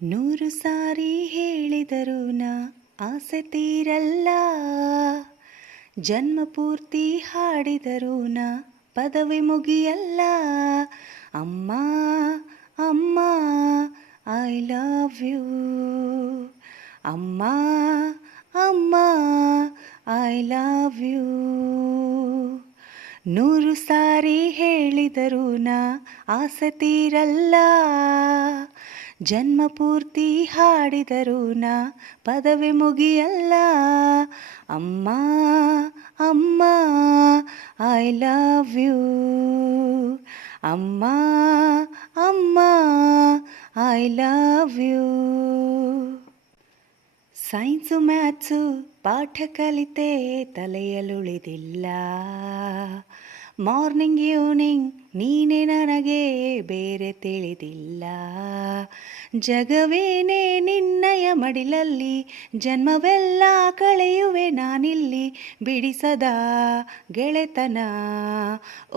ನೂರು ಸಾರಿ ಹೇಳಿದರೂ ನಾ ಆಸೆ ತೀರಲ್ಲ, ಜನ್ಮ ಪೂರ್ತಿ ಹಾಡಿದರೂ ನಾ ಪದವಿ ಮುಗಿಯಲ್ಲ. ಅಮ್ಮ ಅಮ್ಮ ಐ ಲವ್ ಯು, ಅಮ್ಮ ಅಮ್ಮ ಐ ಲವ್ ಯು. ನೂರು ಸಾರಿ ಹೇಳಿದರೂ ನಾ ಆಸೆ ತೀರಲ್ಲ, ಜನ್ಮ ಪೂರ್ತಿ ಹಾಡಿದರೂ ನಾ ಪದವಿ ಮುಗಿಯಲ್ಲ. ಅಮ್ಮ ಅಮ್ಮ ಐ ಲವ್ ಯು, ಅಮ್ಮ ಅಮ್ಮ I love you. Science maths ಪಾಠ ಕಲಿತೆ ತಲೆಯಲುಳಿದಿಲ್ಲ, ಮಾರ್ನಿಂಗ್ ಈವ್ನಿಂಗ್ ನೀನೆ ನನಗೆ ಬೇರೆ ತಿಳಿದಿಲ್ಲ. ಜಗವೇನೇ ನಿನ್ನಯ ಮಡಿಲಲ್ಲಿ, ಜನ್ಮವೆಲ್ಲ ಕಳೆಯುವೆ ನಾನಿಲ್ಲಿ ಬಿಡಿಸದ ಗೆಳೆತನ.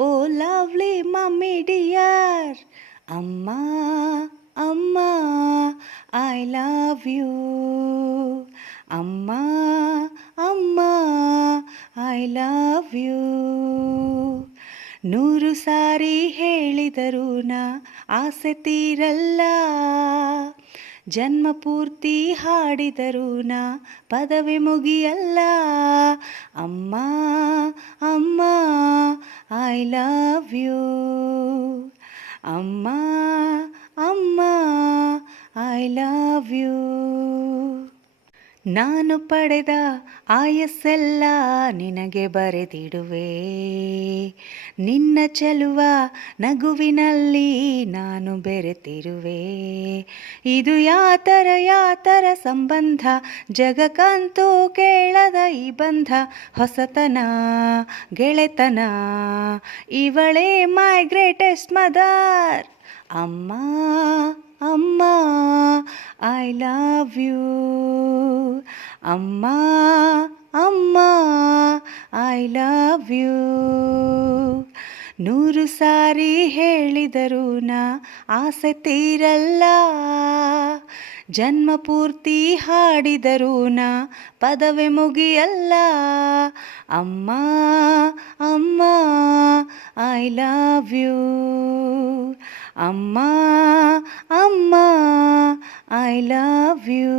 ಓ ಲವ್ಲಿ ಮಮ್ಮಿ ಡಿಯರ್, ಅಮ್ಮ ಅಮ್ಮ ಐ ಲವ್ ಯು, ಅಮ್ಮ ಅಮ್ಮ ಐ ಲವ್ ಯು. ನೂರು ಸಾರಿ ಹೇಳಿದರೂ ನಾ ಆಸೆ ತೀರಲ್ಲ, ಜನ್ಮ ಪೂರ್ತಿ ಹಾಡಿದರೂ ನಾ ಪದವಿ ಮುಗಿಯಲ್ಲ. ಅಮ್ಮ ಅಮ್ಮ ಐ ಲವ್ ಯು, ಅಮ್ಮ ಅಮ್ಮ ಐ ಲವ್ ಯು. ನಾನು ಪಡೆದ ಆಯಸ್ಸೆಲ್ಲ ನಿನಗೆ ಬರೆದಿಡುವೆ, ನಿನ್ನ ಚೆಲುವ ನಗುವಿನಲ್ಲಿ ನಾನು ಬೆರೆತಿರುವೆ. ಇದು ಯಾತರ ಸಂಬಂಧ, ಜಗಕ್ಕಂತೂ ಕೇಳದ ಈ ಬಂಧ. ಹೊಸತನ ಗೆಳೆತನ, ಇವಳೇ ಮೈ ಗ್ರೇಟೆಸ್ಟ್ ಮದರ್. ಅಮ್ಮ ಅಮ್ಮ ಐ ಲವ್ ಯು, ಅಮ್ಮ ಅಮ್ಮ ಐ ಲವ್ ಯು. ನೂರು ಸಾರಿ ಹೇಳಿದರೂ ನಾ ಆಸೆ ತೀರಲ್ಲ, ಜನ್ಮ ಪೂರ್ತಿ ಹಾಡಿದರೂ ನಾ ಪದವಿ ಮುಗಿಯಲ್ಲ. ಅಮ್ಮ ಅಮ್ಮ ಐ ಲವ್ ಯು, ಅಮ್ಮ ಅಮ್ಮ ಐ ಲವ್ ಯು.